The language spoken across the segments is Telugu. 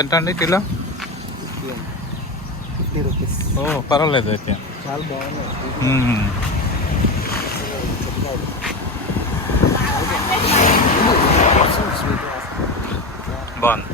ఎంత అండి కిలో? 50 రూపీస్. ఓ పర్వాలేదు అయితే. చాలా బాగున్నాయి. బాగుంది.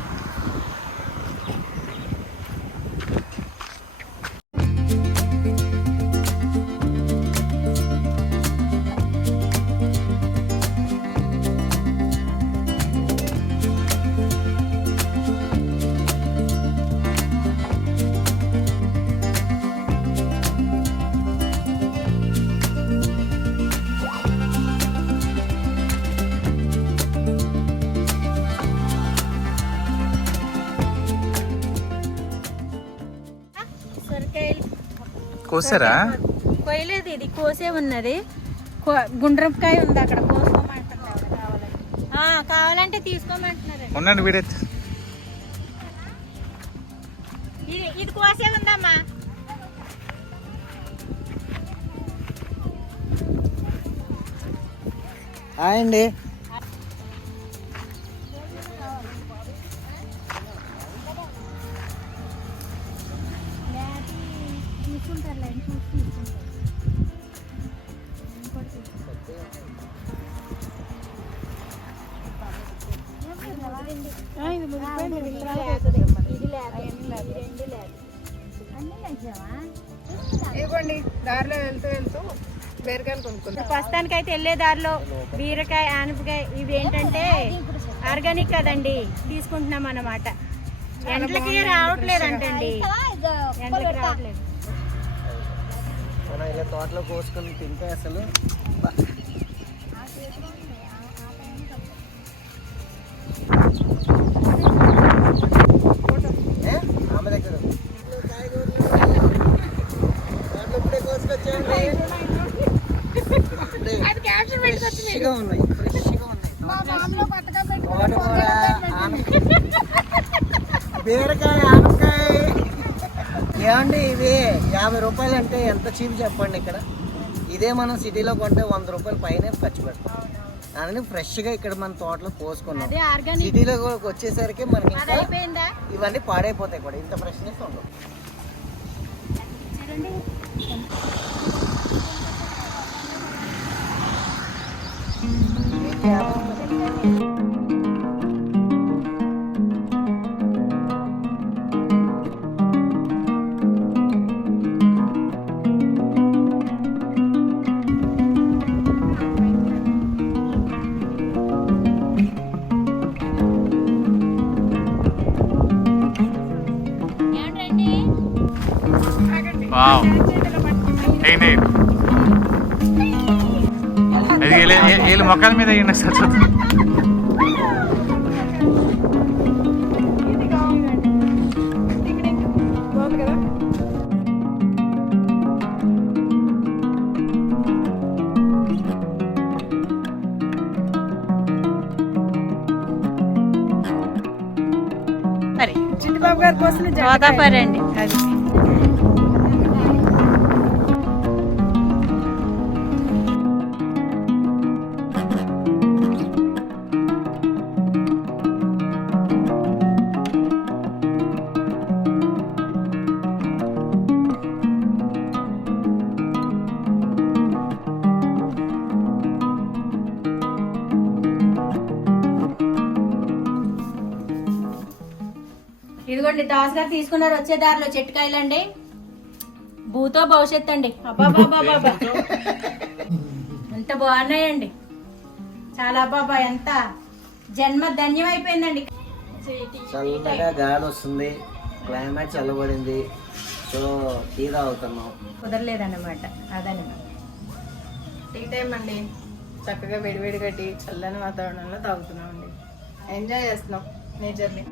కోసారా? కోయలేదు, ఇది కోసే ఉన్నది. గుండ్రకాయ ఉంది అక్కడ, కోసుకోమంటున్నారు. కావాలంటే తీసుకోమంటున్నారు. ఉండండి వీడే. ఇది కోసే ఉందమ్మా. అండి ఇవ్వండి. దారిలో వెళ్తూ బీరకాయలు కొనుక్కుంటాం. ప్రస్తుతానికి అయితే వెళ్ళే దారిలో బీరకాయ, ఆనపకాయ ఇవి ఏంటంటే ఆర్గానిక్ కదండి, తీసుకుంటున్నాం అన్నమాట. ఎండలకి రావట్లేదు అంటండి, ఎండలకి రావట్లేదు. మనం ఇలా తోటలో కోసుకొని తింటే అసలు ఆమె దగ్గర ఫ్రెష్గా ఉన్నాయి. బీరకాయ, ఆనపకాయ ఏమండి ఇవి 50 రూపాయలు అంటే ఎంత చీప్ చెప్పండి. ఇక్కడ ఇదే మనం సిటీలో కొంటే 100 రూపాయలు పైన ఖర్చు పెడతాం. అందుకని ఫ్రెష్గా ఇక్కడ మన తోటలో పోసుకున్నాం. సిటీలో వచ్చేసరికి మనకి ఇవన్నీ పాడైపోతాయి కూడా, ఇంత ఫ్రెష్నెస్ ఉండవు. వావ్, వీళ్ళు మొక్కల మీద వేయండి సార్. చిట్టుబాబు గారి కోసం గోదావరి అది. ఇదిగోండి దాస్ గారు తీసుకున్నారు వచ్చే దారిలో చెట్టుకాయలండి. భూతో భవిష్యత్తు అండి. అబ్బాబాబా ఎంత బాగున్నాయండి, చాలా బాబా, ఎంత జన్మ ధన్యం అయిపోయిందండి. చల్లగా గాలి వస్తుంది, క్లైమేట్ చల్లబడింది, సో టీ తాగుతున్నాం. కుదరలేదన్నమాట, అదనమాట. టీ టైం అండి, చక్కగా వేడివేడిగా టీ చల్లని వాతావరణంలో తాగుతున్నాం అండి. ఎంజాయ్ చేస్తున్నాం నేచర్ని.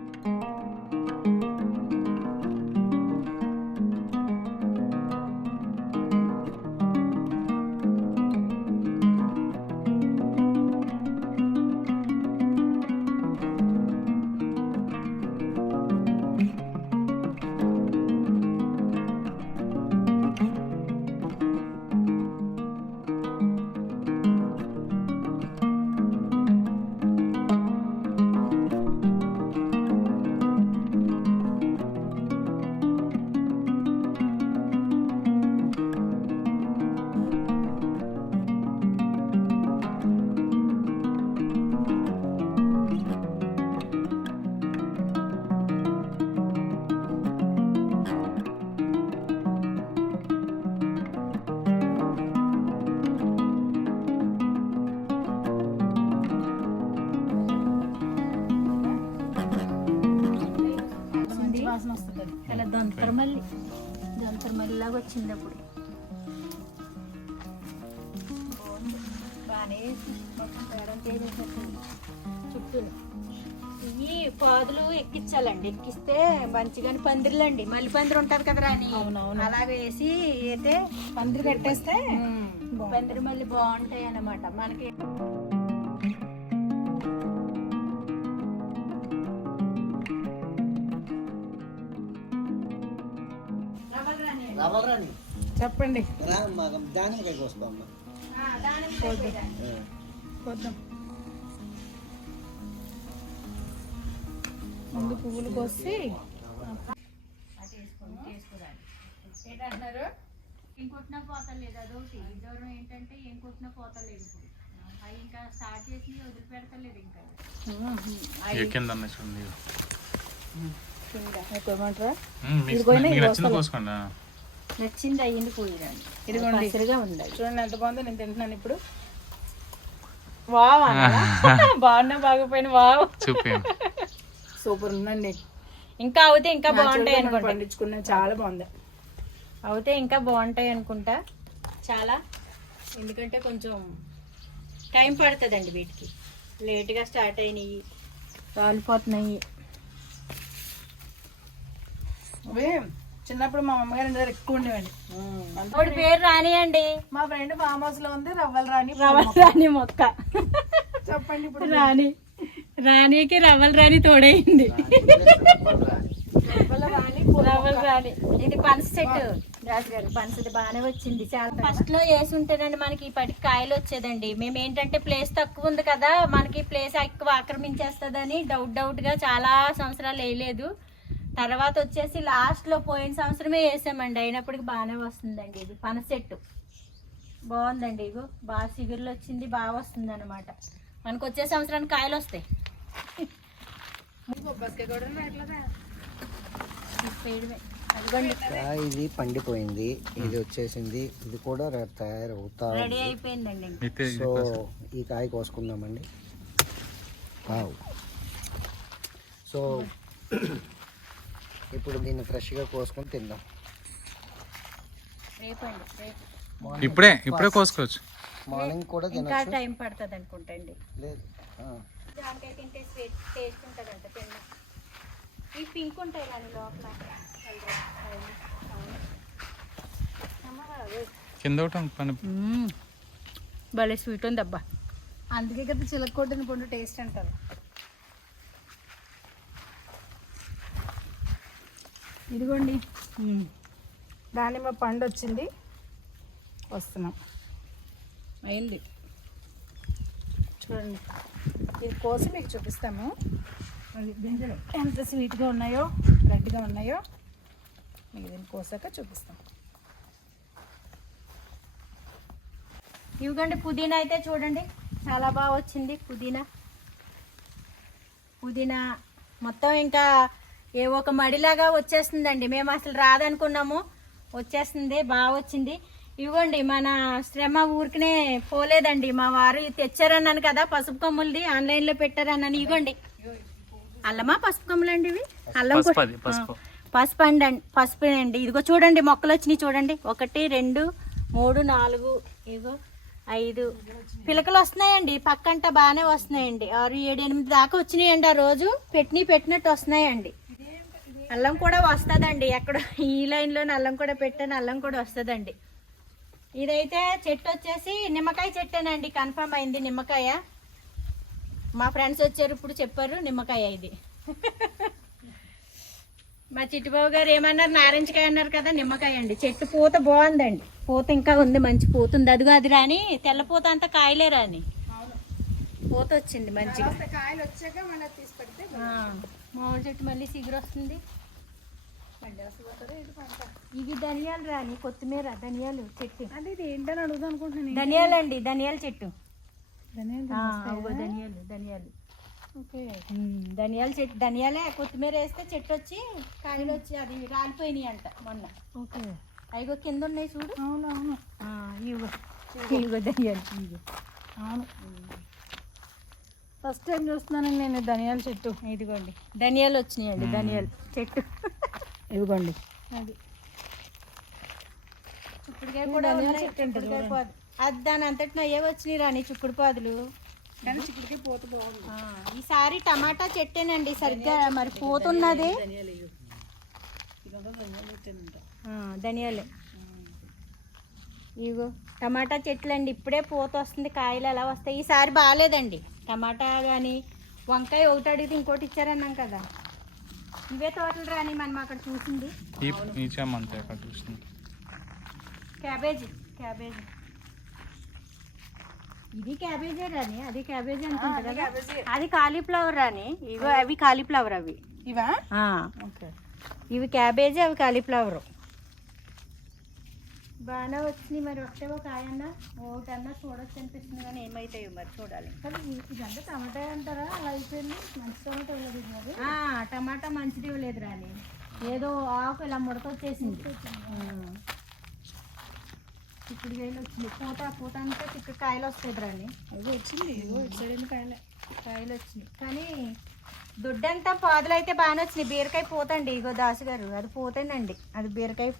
బాగా వచ్చింది అప్పుడు. బాగానే మొత్తం పేడం చేసేసరికి చుట్టూ ఇవి పాదులు ఎక్కించాలండి. ఎక్కిస్తే మంచిగా పందిర్లండి, మళ్ళీ పందిరి ఉంటుంది కదా రాని, అలాగ వేసి అయితే పందిరి కట్టేస్తే పందిరి మళ్ళీ బాగుంటాయి అన్నమాట మనకి. రవ్వలు రాని చెప్పండి. దానికాయ కోసుకోమ్మా. కొద్దాం. ముందు పువ్వులు కోసి ఏంటంటున్నారు, ఏం కొట్టినా పోతలేదు అదొకటి. ఈ దూరం ఏంటంటే ఏం కొట్టినా పోతలేదు ఇప్పుడు. అవి ఇంకా స్టార్ట్ చేసి వదిలిపెడతలేదు ఇంకా. కింద చూడండి. ఏమంటారా? నచ్చింది కోసుకోండి. నచ్చింది అయ్యింది పోయిరండి. ఇదిగోండి పసరిగా ఉంది. చూడండి ఎంత బాగుందో. నేను తింటున్నాను ఇప్పుడు. వావ్ బాగున్నా బాగపోయినా వావ్ చూపి సూపర్ ఉందండి. ఇంకా అవుతే ఇంకా బాగుంటాయి అనుకుంటా. పండించుకున్నా చాలా బాగుంది. అవుతే ఇంకా బాగుంటాయి అనుకుంటా చాలా. ఎందుకంటే కొంచెం టైం పడుతుందండి వీటికి. లేట్గా స్టార్ట్ అయినాయి, రాలిపోతున్నాయి. అవి చిన్నప్పుడు మా అమ్మగారి ఇంటి దగ్గర ఎక్కువ ఉండేవండి. అప్పుడు పేరు రాణి అండి. మా ఫ్రెండ్ ఫామ్ హౌస్ లో ఉంది రవ్వల రాణి. రవ్వల రాణి మొక్క. చెప్పండి ఇప్పుడు. రాణికి రవ్వల రాణి తోడైంది. రవ్వల రాణి. ఇది పనస చెట్టు రాజుగారు. పనసది బాగానే వచ్చింది చాలా. ఫస్ట్ లో వేసి ఉంటేనండి మనకి ఈ పటికి కాయలు వచ్చేదండి. మేము ఏంటంటే ప్లేస్ తక్కువ ఉంది కదా, మనకి ప్లేస్ ఎక్కువ ఆక్రమించేస్తుందని డౌట్ గా చాలా సంవత్సరాలు వేయలేదు. తర్వాత వచ్చేసి లాస్ట్ లో పోయిన సంవత్సరమే వేసామండి. అయినప్పటికి బాగానే వస్తుందండి. ఇది పనస చెట్టు బాగుందండి. ఇగో బాగా సిగురులు వచ్చింది, బాగా వస్తుంది అనమాట. మనకు వచ్చే సంవత్సరానికి కాయలు వస్తాయి. ఇది పండిపోయింది, ఇది వచ్చేసింది, ఇది కూడా తయారవుతా రెడీ అయిపోయిందండి. సో ఈ కాయ కోసుకుందామండి. సో ఇప్పుడు దీన్ని ఫ్రెష్గా కోసుకొని తిందాం. ఇప్పుడే కోసుకోవచ్చు. మార్నింగ్ కూడా ఇంకా టైం పడుతుంది అనుకుంటా అండి. లేదు జామకాయ తింటే టేస్ట్ ఉంటుందంట. తిన్న ఈ పింక్ ఉంటాయి కానీ లోపల కింద భలే స్వీట్ ఉంది అబ్బా. అందుకే కదా చిలకొట్టిన పండు టేస్ట్ అంటారు. ఇదిగోండి దానిమ్మ పండు వచ్చింది. వస్తున్నాం అయింది. చూడండి ఇది కోసి మీకు చూపిస్తాము. అది గింజలు ఎంత స్వీట్గా ఉన్నాయో, రెడ్గా ఉన్నాయో మీకు దీన్ని కోసాక చూపిస్తాం. ఇవ్వండి పుదీనా అయితే చూడండి చాలా బాగా వచ్చింది. పుదీనా మొత్తం ఇంకా ఒక మడిలాగా వచ్చేస్తుందండి. మేము అసలు రాదనుకున్నాము, వచ్చేస్తుంది, బాగా వచ్చింది. ఇవ్వండి మన శ్రమ ఊరికనే పోలేదండి. మా వారు తెచ్చారన్నాను కదా పసుపు కొమ్ములది, ఆన్లైన్లో పెట్టారన్నాను. ఇవ్వండి అల్లమా పసుపు కొమ్ములు అండి ఇవి. అల్లం పసుపు అండి. ఇదిగో చూడండి మొక్కలు వచ్చినాయి చూడండి. 1 2 3 4 ఇదిగో 5 పిలకలు వస్తున్నాయండి. పక్కంట బాగానే వస్తున్నాయండి. 6 7 8 దాకా వచ్చినాయండి. ఆ రోజు పెట్టినట్టు వస్తున్నాయండి. అల్లం కూడా వస్తుందండి. ఎక్కడ ఈ లైన్లో అల్లం కూడా పెట్టాను, అల్లం కూడా వస్తుందండి. ఇదైతే చెట్టు వచ్చేసి నిమ్మకాయ చెట్టేనండి. కన్ఫర్మ్ అయింది నిమ్మకాయ. మా ఫ్రెండ్స్ వచ్చారు ఇప్పుడు చెప్పారు నిమ్మకాయ ఇది. మా చిట్టుబాబు గారు ఏమన్నారు, నారింజకాయ అన్నారు కదా, నిమ్మకాయ అండి. చెట్టు పూత బాగుందండి. పూత ఇంకా ఉంది, మంచి పూత ఉంది. అదిగో అది రాని తెల్ల పూత అంతా కాయలే రాని పూత వచ్చింది మంచిగా. కాయలు వచ్చాక మళ్ళీ తీసి పెడితే మామిడి చెట్టు మళ్ళీ సిగురు వస్తుంది. ఇవి ధనియాలు రాని, కొత్తిమీర, ధనియాలు చెట్టు. అంటే ఇది ఏంటని అడుగుదాం అనుకుంటున్నాను. ధనియాలు అండి, ధనియాల చెట్టు. ధనియాలు ఓకే. ధనియాల చెట్టు, ధనియాలే కొత్తిమీర వేస్తే చెట్టు వచ్చి కాయలు వచ్చి అది రాలిపోయినాయి అంట మొన్న. ఓకే. అయ్యో కింద ఉన్నాయి చూడు. అవును. ఇగో ధనియాలు. అవును ఫస్ట్ టైం చూస్తున్నాను నేను ధనియాల చెట్టు. ఇదిగోండి ధనియాలు వచ్చినాయండి. ధనియాలు చెట్టు ఇదిగోండి. అది చిక్కుడుకాయ కూడా ఉన్నాయి. చిక్కుడుకాయ పాదు అది దాని అంతటి అయ్యే వచ్చినాయి రాని చిక్కుడు పాదులు. కానీ చిక్కుడుకాయ పూత బాగుంది. ఈసారి టమాటా చెట్టేనండి సరిగ్గా మరి పోతున్నది. ధనియాలు ఇగో టమాటా చెట్లు అండి, ఇప్పుడే పూత వస్తుంది, కాయలు ఎలా వస్తాయి. ఈసారి బాగాలేదండి టమాటా. కానీ వంకాయ ఒకటి అడిగితే ఇంకోటి ఇచ్చారన్నాం కదా. ఇవే తోటలు రాని మనం అక్కడ చూసింది. క్యాబేజీ క్యాబేజీ ఇది క్యాబేజీ రాని, అది క్యాబేజీ అనుకుంటా కదా. అది కాలీఫ్లవర్ రాని. ఇగో అవి కాలీఫ్లవర్, అవి ఇవా ఇవి క్యాబేజీ, అవి కాలీఫ్లవర్. బాగానే వచ్చినాయి మరి. ఒకటే ఒక కాయన్నా ఒకటన్నా చూడొచ్చు అనిపిస్తుంది కానీ ఏమైతాయో మరి చూడాలి. ఇదంతా టమాటా అంటారా? అలా అయిపోయింది. మంచి టమాటా ఇవ్వలేదు. టమాటా మంచిది ఇవ్వలేదు రాని, ఏదో ఆకు ఇలా ముడత వచ్చేసింది. చిక్కుడుకాయలు వచ్చింది, పూత అంతా చిక్కుడు కాయలు వస్తాయి రాని. అవి వచ్చింది, ఇటు సైడ్ కాయలు వచ్చినాయి కానీ దొడ్డంతా పాదులు అయితే బాగానే వచ్చినాయి. బీరకాయ పూతండి, ఇగో దాసు గారు అది పూతేనండి. అది బీరకాయ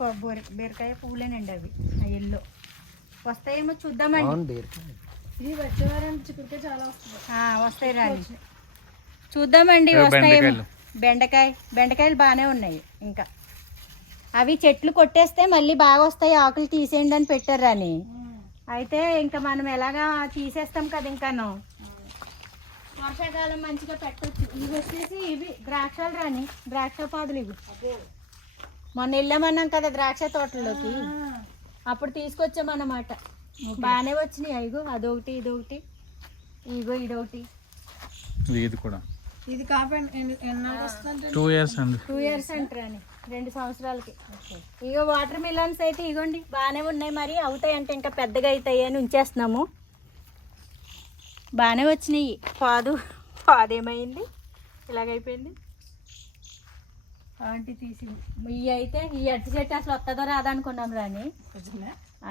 పూలేనండి. అవి ఆ ఎల్లో వస్తాయేమో చూద్దామండి. ఇది వచ్చే వారం చిక్కుడుకాయ చాలా వస్తుంది. వస్తాయి రాని చూద్దామండి. వస్తాయేమో. బెండకాయలు బాగానే ఉన్నాయి. ఇంకా అవి చెట్లు కొట్టేస్తే మళ్ళీ బాగా వస్తాయి, ఆకులు తీసేయండి అని పెట్టారు రాని. అయితే ఇంకా మనం ఎలాగా తీసేస్తాం కదా. ఇంకాను వర్షాకాలం మంచిగా పెట్టచ్చు. ఇవి వచ్చేసి ఇవి ద్రాక్షలు రాని, ద్రాక్ష పాదులు ఇవి. మొన్న వెళ్ళామన్నాం కదా ద్రాక్ష తోటలోకి, అప్పుడు తీసుకొచ్చామన్నమాట. బాగానే వచ్చినాయి. ఇగో అదొకటి, ఇదొకటి, ఇగో ఇదొకటి. ఇది కూడా ఇది కాపండి 2 years అండి. 2 years అంటారా అని, 2 సంవత్సరాలకి. ఇగో వాటర్ మిలన్స్ అయితే ఇగోండి బాగానే ఉన్నాయి. మరి అవుతాయి అంటే ఇంకా పెద్దగా అవుతాయి అని ఉంచేస్తున్నాము. బాగానే వచ్చినాయి. పాదేమైంది, ఇలాగైపోయింది. ఆంటీ తీసింది. ఇవి అయితే ఈ అట్టి చెట్టు అసలు వస్తుందో రాదనుకున్నాం రాని,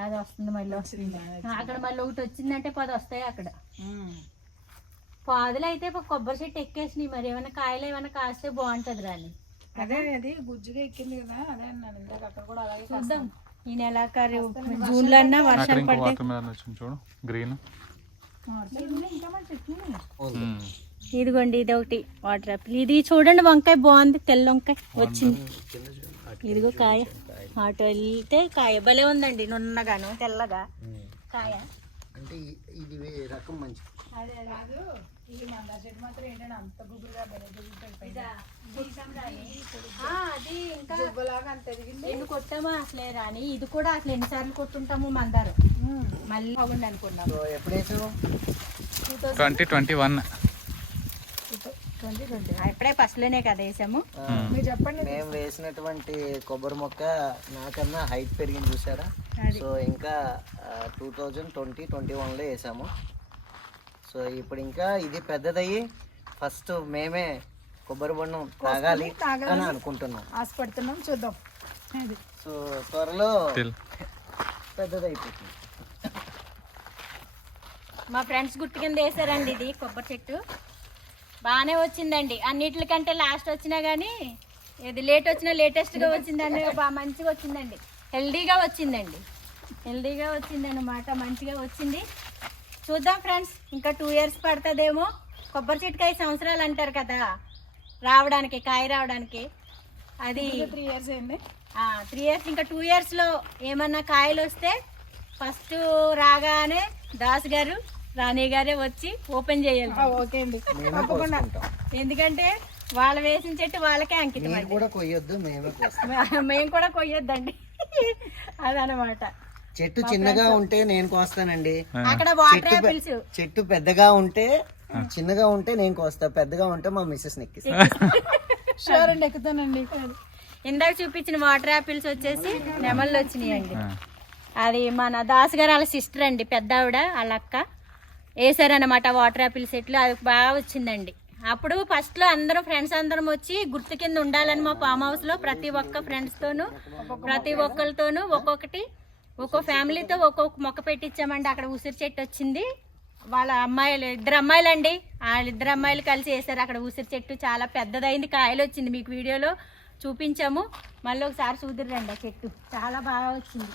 అది వస్తుంది. మళ్ళీ వస్తుంది అక్కడ. మళ్ళీ ఒకటి వచ్చిందంటే 10 వస్తాయి అక్కడ. పాదులు అయితే కొబ్బరి చెట్టు ఎక్కేసినాయి. మరి ఏమైనా కాయలు ఏమైనా కాస్తే బాగుంటది రాని. అదే అది గుజ్జుగా ఎక్కింది కదా, అదే అన్నాను ఇందాక. అక్కడ కూడా అలాగే చూద్దాం. ఈ నెలాఖరు జూన్ లో అన్నా వర్షాలు పడితే. చూడు గ్రీన్. ఇంకా మన చెట్లు ఇదిగోండి ఇది ఒకటి వాటర్ యాపిల్. ఇది చూడండి వంకాయ బాగుంది, తెల్ల వంకాయ వచ్చింది. ఇదిగో కాయ అటు వెళ్తే కాయ భలే ఉందండి, నున్నగాను తెల్లగా కాయ. అంటే ఇది రకం మంచి. అదే కాదు, ఇది మందార చెట్టు మాత్రం ఏంటంటే అంత గుబురుగా అది ఇంకా గుబ్బలాగా అంత ఎదిగింది. ఎన్ని కొట్టామా అసలే రాని. ఇది కూడా అసలు ఎన్నిసార్లు కొట్టుంటాము మందారం. మళ్ళీ బాగుంది అనుకున్నాము. ఎప్పుడు వేసావు? 2021. ఎప్పుడే ఫస్ట్లోనే కదా వేసాము. మీరు చెప్పండి. మేము వేసినటువంటి కొబ్బరి మొక్క నాకన్నా హైట్ పెరిగింది చూసారా. సో ఇంకా 2020-21లో వేసాము. సో ఇప్పుడు ఇంకా ఇది పెద్దదయ్యి ఫస్ట్ మేమే కొబ్బరి బొండం తాగాలి అని అనుకుంటున్నాం, ఆశపడుతున్నాం. చూద్దాం. సో త్వరలో పెద్దదైపోతుంది. మా ఫ్రెండ్స్ గుర్తు కింద వేసారండి ఇది కొబ్బరి చెట్టు. బాగానే వచ్చిందండి. అన్నిటికంటే లాస్ట్ వచ్చినా కానీ ఇది లేట్ వచ్చినా లేటెస్ట్గా వచ్చిందండి. బాగా మంచిగా వచ్చిందండి, హెల్దీగా వచ్చిందండి. అన్నమాట. మంచిగా వచ్చింది. చూద్దాం ఫ్రెండ్స్, ఇంకా 2 years పడుతుందేమో. కొబ్బరి చెట్టుకి 5 సంవత్సరాలు అంటారు కదా రావడానికి, కాయ రావడానికి. అది 3 years అయింది. 3 years. ఇంకా 2 yearsలో ఏమన్నా కాయలు వస్తే ఫస్ట్ రాగానే దాస్ గారు, రాణి గారే వచ్చి ఓపెన్ చేయాలి. ఓకే అండి, తప్పకుండా. ఎందుకంటే వాళ్ళు వేసిన చెట్టు వాళ్ళకే అంకితం. కూడా కొయ్యొద్దు, మేమే మేము కూడా కొయ్యొద్దండి. అదనమాట. చెట్టు చిన్నగా ఉంటే నేను కోస్తానండి. అక్కడ వాటర్ యాపిల్స్. చెట్టు పెద్దగా ఉంటే చిన్నగా ఉంటే నేను కోస్తా, పెద్దగా ఉంటే మా మిస్సెస్ నెక్కిస్తా. షూర్ అండి, ఎక్కుతానండి. ఇందాక చూపించిన వాటర్ యాపిల్స్ వచ్చేసి నెమళ్ళు వచ్చినాయండి. అది మన దాస్ గారు వాళ్ళ సిస్టర్ అండి, పెద్ద ఆవిడ వాళ్ళ అక్క వేసారనమాట వాటర్ యాపిల్ చెట్లు. అది బాగా వచ్చిందండి. అప్పుడు ఫస్ట్లో అందరం ఫ్రెండ్స్ అందరం వచ్చి గుర్తు కింద ఉండాలని మా ఫామ్ హౌస్లో ప్రతి ఒక్క ఫ్రెండ్స్తోనూ ప్రతి ఒక్కరితోనూ ఒక్కో ఫ్యామిలీతో ఒక్కొక్క మొక్క పెట్టించామండి. అక్కడ ఉసిరి చెట్టు వచ్చింది. వాళ్ళ అమ్మాయిలు 2 అమ్మాయిలండి, వాళ్ళిద్దరు అమ్మాయిలు కలిసి వేసారు అక్కడ ఉసిరి చెట్టు. చాలా పెద్దదైంది, కాయలు వచ్చింది. మీకు వీడియోలో చూపించాము, మళ్ళీ ఒకసారి చూద్దురండి. ఆ చెట్టు చాలా బాగా వచ్చింది.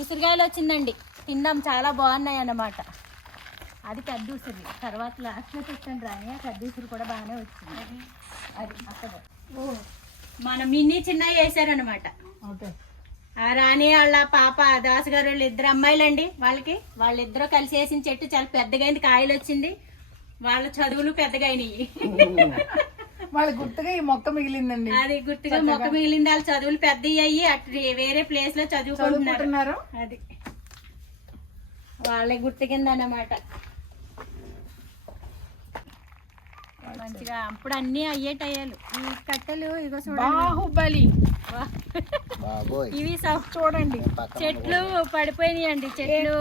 ఉసిరికాయలు వచ్చిందండి, తిన్నాం, చాలా బాగున్నాయి అన్నమాట. అది పెద్ద ఉసిరి, తర్వాత లాస్ట్లో తెచ్చాను రాని, ఆ పెద్ద ఉసిరి కూడా బాగానే వచ్చింది. అది అక్కడ మన మినీ చిన్న వేసారనమాట. ఓకే. ఆ రాణి వాళ్ళ పాప దాసు గారు వాళ్ళు 2 అమ్మాయిలండి. వాళ్ళిద్దరూ కలిసి వేసిన చెట్టు చాలా పెద్దగా అయింది, కాయలు వచ్చింది. వాళ్ళ చదువులు పెద్దగా అయినాయి. వాళ్ళ గుర్తుగా ఈ మొక్క మిగిలిందండి. అది గుర్తుగా మొక్క మిగిలింది. వాళ్ళ చదువులు పెద్దవి అయ్యి అటు వేరే ప్లేస్ లో చదువుకుంటున్నారు. అది వాళ్ళ గుర్తు కింద అన్నమాట. మంచిగా అప్పుడు అన్ని అయ్యేటయ్యాలు. ఈ కట్టెలు ఇగో బాహుబలి. ఇవి చూడండి, చెట్లు పడిపోయినాయండి. చెట్లు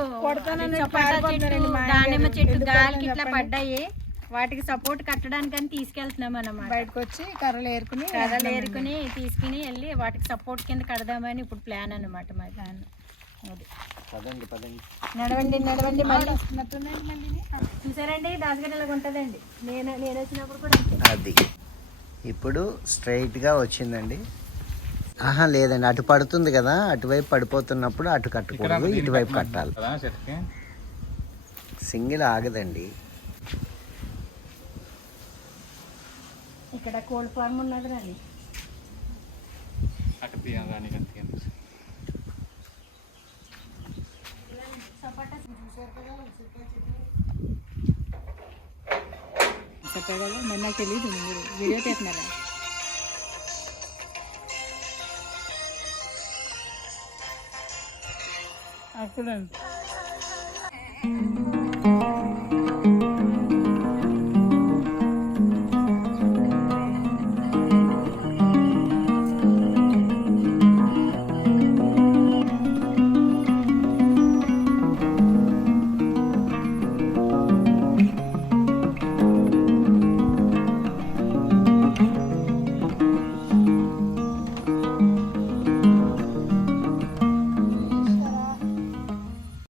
దానిమ్మ చెట్టు గాలికి ఇట్లా పడ్డాయి. వాటికి సపోర్ట్ కట్టడానికని తీసుకెళ్తున్నాం అన్నమాట. బయటకు వచ్చి కర్రలు ఏరుకుని తీసుకుని వెళ్ళి వాటికి సపోర్ట్ కింద కడదామని ఇప్పుడు ప్లాన్ అన్నమాట. మా ప్లాన్ అది. నడవండి మళ్ళీ చూసారండి, దాసగడ్డలాగా ఉంటుందండి. నేను వచ్చినప్పుడు కూడా అది ఇప్పుడు స్ట్రైట్గా వచ్చిందండి. లేదండి, అటు పడుతుంది కదా, అటువైపు పడిపోతున్నప్పుడు అటు కట్టకూడదు, ఇటువైపు కట్టాలి. సింగిల్ ఆగదండి. ఇక్కడ కోల్డ్ ఫార్మ్ ఉన్నది రాని. చెప్పగలరా? మరి నాకు తెలియదు, మీరు వీడియో తీస్తున్నారా? అక్కడ